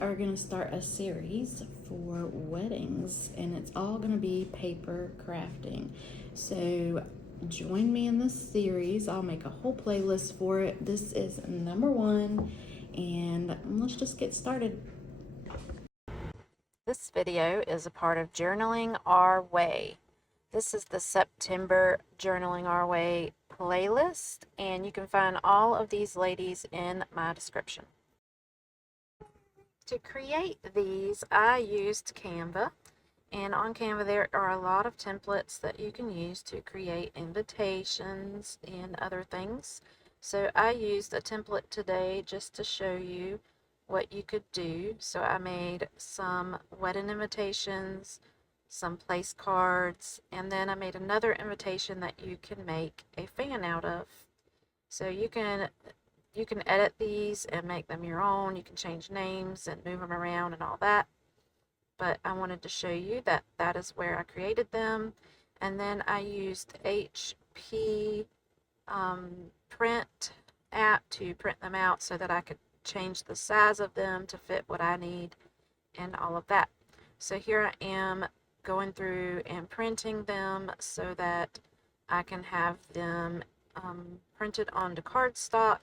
are going to start a series for weddings, and it's all going to be paper crafting. So join me in this series. I'll make a whole playlist for it. This is number one, and let's just get started. This video is a part of Journaling Our Way. This is the September Journaling Our Way playlist, and you can find all of these ladies in my description. To create these, I used Canva, and on Canva there are a lot of templates that you can use to create invitations and other things. So I used a template today just to show you what you could do. So I made some wedding invitations, some place cards, and then I made another invitation that you can make a fan out of. So you can edit these and make them your own. You can change names and move them around and all that. But I wanted to show you that that is where I created them. And then I used HP print app to print them out so that I could change the size of them to fit what I need and all of that. So here I am going through and printing them so that I can have them printed onto cardstock.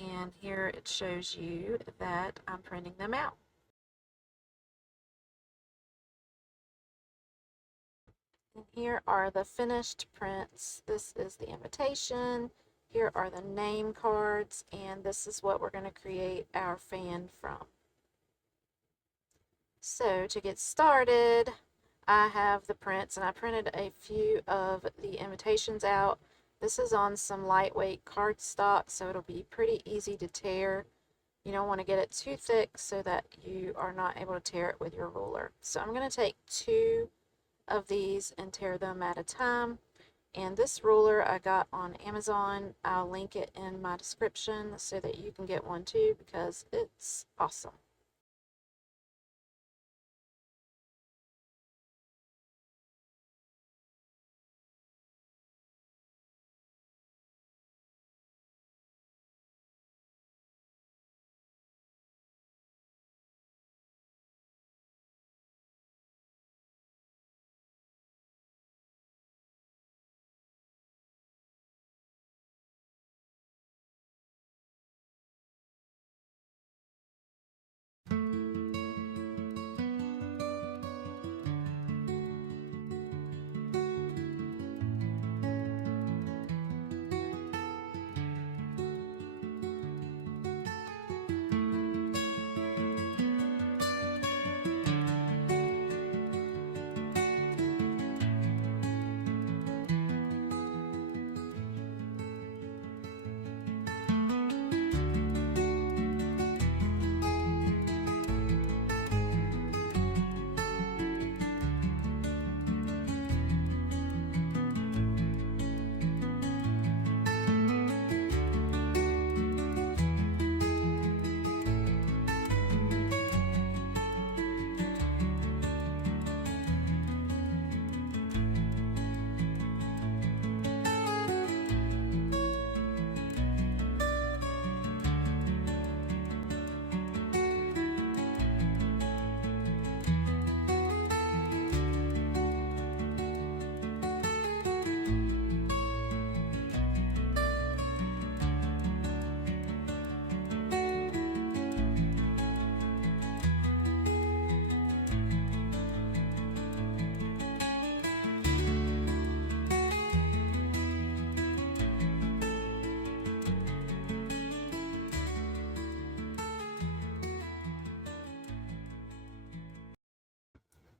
And here it shows you that I'm printing them out. And here are the finished prints. This is the invitation. Here are the name cards, and this is what we're going to create our fan from. So to get started, I have the prints, and I printed a few of the invitations out. This is on some lightweight cardstock, so it'll be pretty easy to tear. You don't want to get it too thick so that you are not able to tear it with your ruler. So I'm going to take two of these and tear them at a time. And this ruler I got on Amazon. I'll link it in my description so that you can get one too, because it's awesome.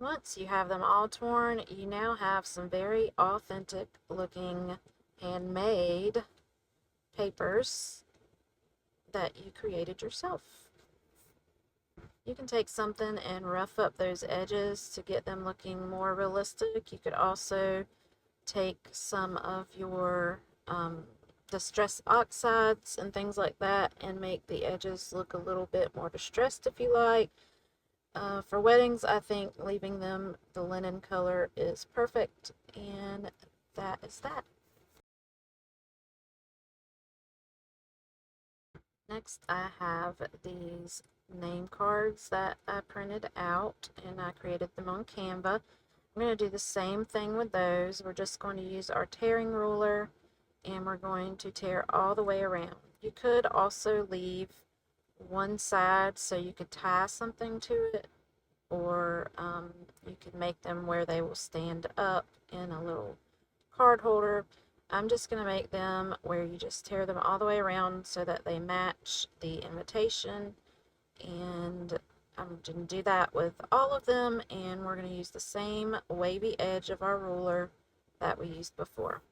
Once you have them all torn, you now have some very authentic looking handmade papers that you created yourself. You can take something and rough up those edges to get them looking more realistic. You could also take some of your distress oxides and things like that and make the edges look a little bit more distressed if you like. For weddings, I think leaving them the linen color is perfect, and that is that. Next, I have these name cards that I printed out, and I created them on Canva. I'm going to do the same thing with those. We're just going to use our tearing ruler, and we're going to tear all the way around. You could also leave one side so you could tie something to it, or you could make them where they will stand up in a little card holder. I'm just going to make them where you just tear them all the way around so that they match the invitation, and I'm going to do that with all of them, and we're going to use the same wavy edge of our ruler that we used before.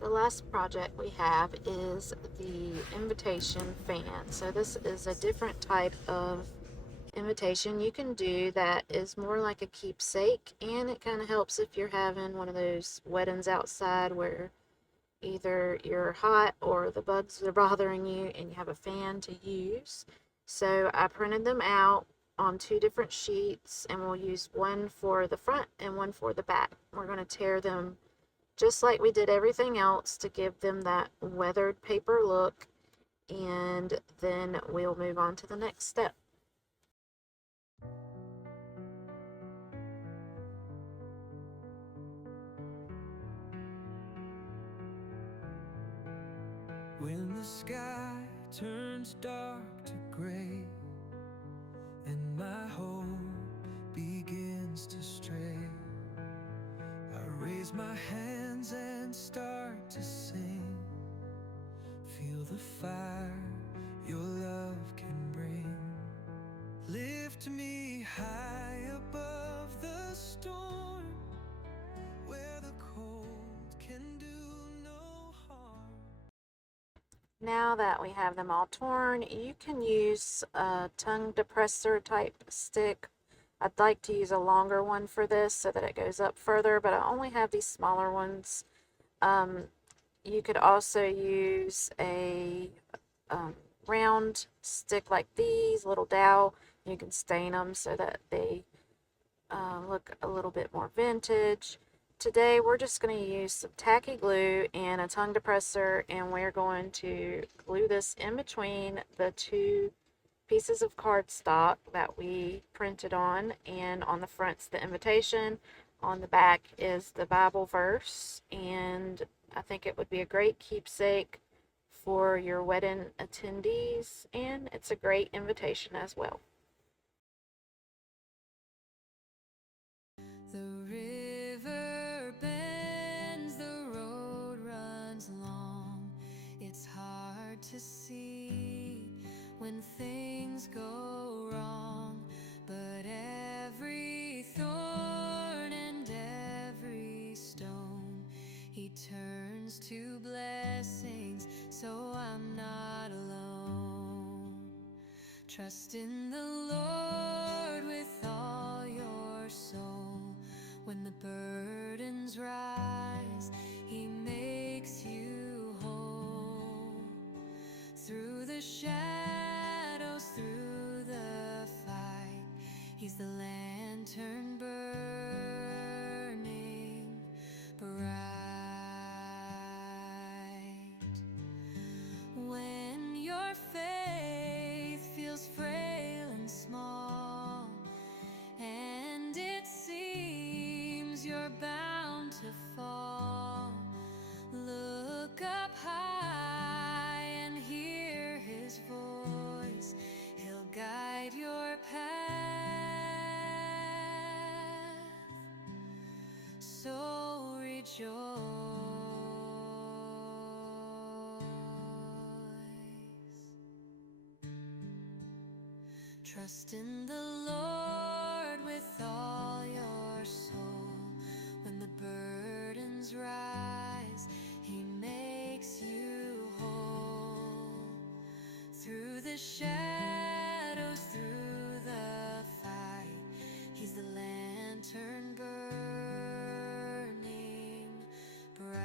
The last project we have is the invitation fan. So this is a different type of invitation you can do that is more like a keepsake, and it kind of helps if you're having one of those weddings outside where either you're hot or the bugs are bothering you and you have a fan to use. So I printed them out on 2 different sheets, and we'll use one for the front and one for the back. We're going to tear them just like we did everything else to give them that weathered paper look, and then we'll move on to the next step. When the sky turns dark to gray and my hope begins to stray, I raise my hands and start to sing. Feel the fire your love can bring. Lift me high above the storm, where the cold can do no harm. Now that we have them all torn, you can use a tongue depressor type stick. I'd like to use a longer one for this so that it goes up further, but I only have these smaller ones. You could also use a round stick like these, little dowel. You can stain them so that they look a little bit more vintage. Today we're just going to use some tacky glue and a tongue depressor, and we're going to glue this in between the 2 pieces of cardstock that we printed on, and on the front's the invitation, on the back is the Bible verse, and I think it would be a great keepsake for your wedding attendees, and it's a great invitation as well. The to see when things go wrong, but every thorn and every stone He turns to blessings, so I'm not alone. Trust in the Lord with all your soul. When the burdens rise, He makes you whole. Through the shadows, through the fight, He's the lantern burning bright. When your faith feels frail and small, and it seems you're bound to fall, look up high and hear His voice. He'll guide your path, so rejoice. Trust in the Lord with all your soul. When the burdens rise, He makes you whole. Through the shadows, through the fight, He's the lantern burning bright.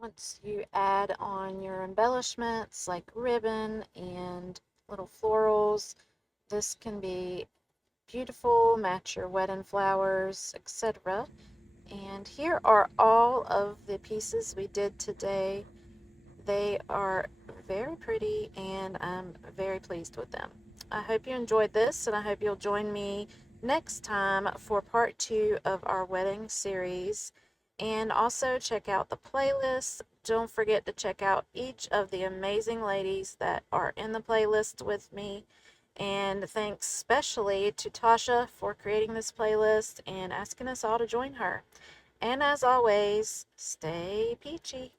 Once you add on your embellishments like ribbon and little florals, this can be beautiful, match your wedding flowers, etc. And here are all of the pieces we did today. They are very pretty and I'm very pleased with them. I hope you enjoyed this, and I hope you'll join me next time for part 2 of our wedding series. And also check out the playlist. Don't forget to check out each of the amazing ladies that are in the playlist with me. And thanks especially to Tasha for creating this playlist and asking us all to join her. And as always, stay peachy.